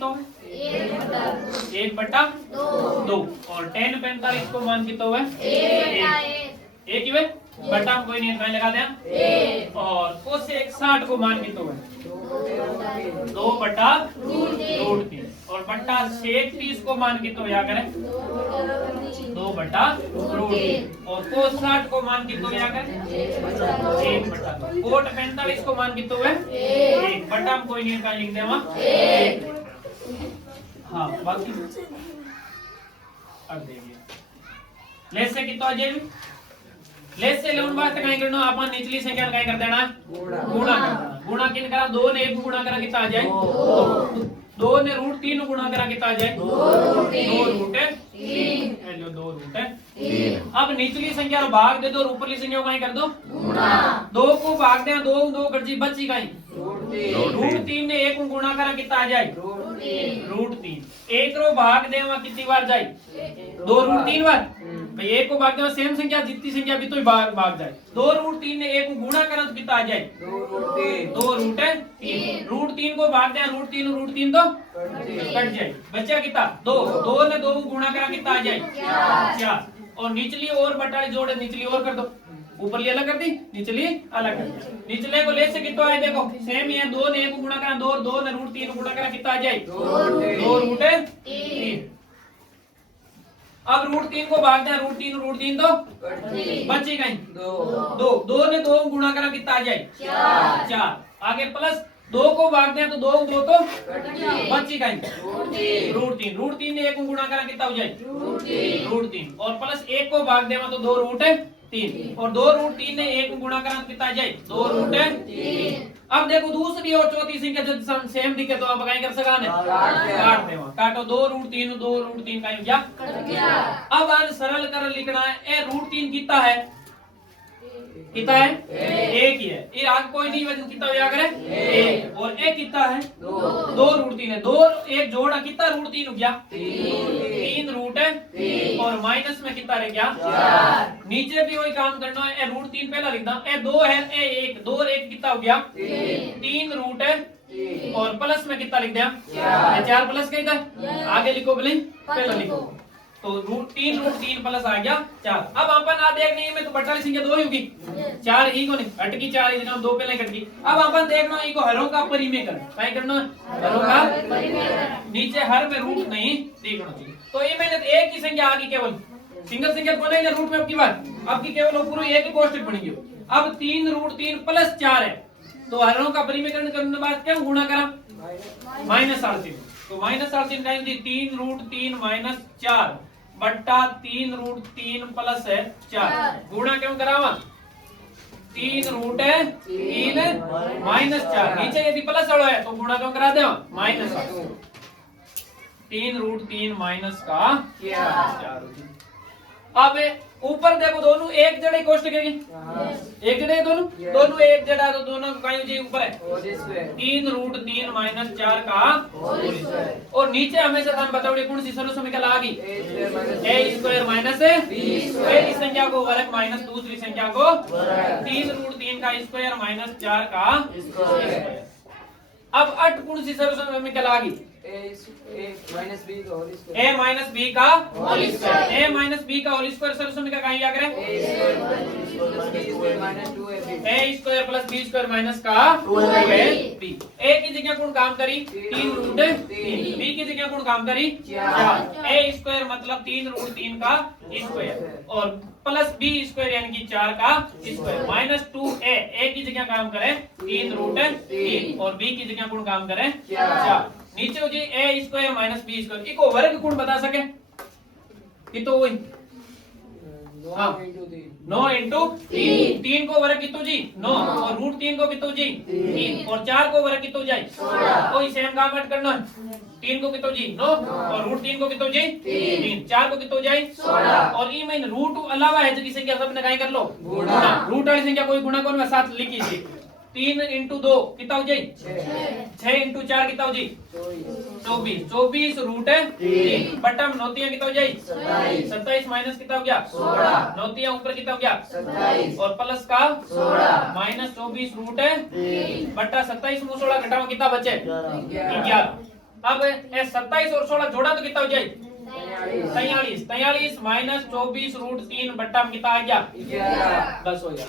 कितो है 1/2 और tan 45 को मान कितो है 1 ही वे बटा में कोई नहीं है लगा दें और cosec 60 को मान कितो है 2/√3 और बट्टा sec 30 को मान कितो या करें 2/√3 और cos 60 को मान कितो या करें 1/2 cot 45 को मान कितो है 1 बटा में कोई नहीं है लिख दे वहां 1 हाँ बाकी अब देखिए लेस से कितो आ जाएगी लेस से लेवन बात कहीं करना अपन निचली संख्या कहीं कर देना गुणा गुणा किन करा 2 ने 1 गुणा करा कितना आ जाए 2 ने √3 गुणा करा कितना आ जाए 2 √3 अब निचली संख्या भाग दे दो और ऊपरली संख्या को कहीं कर दो गुणा 2 को भाग दे 2 2 कर जी बची कहीं √3 ने 1 गुणा करा कितना आ जाए √3 1 रो भाग दे वहां कितनी बार जाए 2 √3 बार भाई 1 को भाग दे सेम संख्या जितनी संख्या भी तो भाग जाए 2 √3 ने 1 गुणा करा तो कितना आ जाए 2 √3 को भाग दे √3 तो कट जाए बचा कितना 2 ने 2 गुणा करा कितना आ जाए 4 और निचली और बटाली जोड़े निचली और कर दो ऊपरली अलग कर दी निचली अलग कर दी निचले को ले से कितना है देखो सेम ही है 2 ने 1 गुणा करा 2 ने √3 गुणा करा कितना आ जाए 2 √3 अब √3 को भाग दे √3 तो बची कहीं 2 ने 2 गुणा करा कितना आ जाए 4 आगे प्लस 2 को भाग दे तो 2 तो बची कहीं √3 ने 1 गुणा करा कितना हो जाए √3 और प्लस 1 को भाग दे तो 2 √3 और 2 √3 ने 1 गुणा करा कितना आ जाए 2 √3 अब देखो दूसरी और चौथी संख्या जब सेम दिखे तो आप कहीं कर सका ने काट दे काटो 2 √3 का क्या अब सरल कर लिखना है ए √3 कितना है कितना है 1 ही है ये आगे कोई नहीं वजन कितना हो करे 1 और 1 कितना है 2 √3 है 2 1 जोड़ा कितना √3 हो गया 3 रूट है और माइनस में कितना रह गया 4 नीचे भी वही काम करना है √3 पहला लिखना ए 2 है ए 1 2 और 1 कितना हो गया 3 रूट है और प्लस में कितना लिख दिया 4 प्लस का इधर आगे लिखो बोले पहला लिखो तो √3 प्लस आ गया 4 अब अपन आ देखने में तो बटाली संख्या 2 ही होगी 4 ही को नहीं अटकी 4 इधर 2 पहले कट गई अब अपन देखना इको हरों का परिमेय कर क्या करना हरों का परिमेय नीचे हर में रूट नहीं देखना चाहिए तो ये मैंने एक ही संख्या आ गई केवल सिंगल संख्या को नहीं रूट में आपकी बात आपकी केवल ऊपर एक ही कोष्ठक बनेगी अब 3 √3 प्लस 4 है तो हरों का परिमेयकरण करने के बाद क्या गुणा करा -38 तो -38 का 3 √3 -4 बट्टा 3 √3 प्लस है 4 गुणा क्यों करावा 3 √3 -4 नीचे यदि प्लस वाला है तो गुणा क्यों करा दे -3 √3 माइनस का 4 अब ऊपर देखो दोनों एक जड़े कोष्ठक है एक जड़े दोनों एक जड़ा तो दोनों का ऊपर है 3 √3 -4 का और नीचे हमेशा हम बताओगे कौन सी सर्व समीकरण आ गई a² माइनस पहली संख्या को वर्ग माइनस दूसरी संख्या को 3 √3 का स्क्वायर -4 का स्क्वायर अब 8 कौन सी सर्व समीकरण आ गई a माइनस b का होल स्क्वायर सर्व समीकरण कहीं आ करें a² प्लस b² माइनस का 2ab a की जगह कौन काम करी 3 √3 b की जगह कौन काम करी 4 a² मतलब 3 √3 का स्क्वायर और प्लस b² यानी कि 4 का स्क्वायर -2a की जगह काम करे 3 √3 और b की जगह कौन काम करे 4 नीचे हो जी a² b² इको वर्ग गुण बता सके कि तो वही 9 × 3 को वर्ग कितो जी 9 और √3 को कितो जी 3 और 4 को वर्ग कितो जाए 16 कोई सेम काम मत करना 3 को कितो जी 9 और √3 को कितो जी 3 4 को कितो जाए 16 और ई में रूट अलावा है जगह संख्या सबने काई कर लो गुणा रूट वाली संख्या कोई गुणा कौन में साथ लिखी थी 3 × 2 कितना हो जाए 6 × 4 कितना हो जी 24 रूट है 3 बटा में नौतियां कितना हो जाए 27 माइनस कितना हो गया 16 नौतियां ऊपर कितना हो गया 27 और प्लस का 16 -24 रूट है 3 बटा 27 में 16 घटाओ कितना बचे 11 अब 27 और 16 जोड़ा तो कितना हो जाए 43 43 माइनस 24 रूट 3 बट्टा में कितना आ गया 10 हो गया।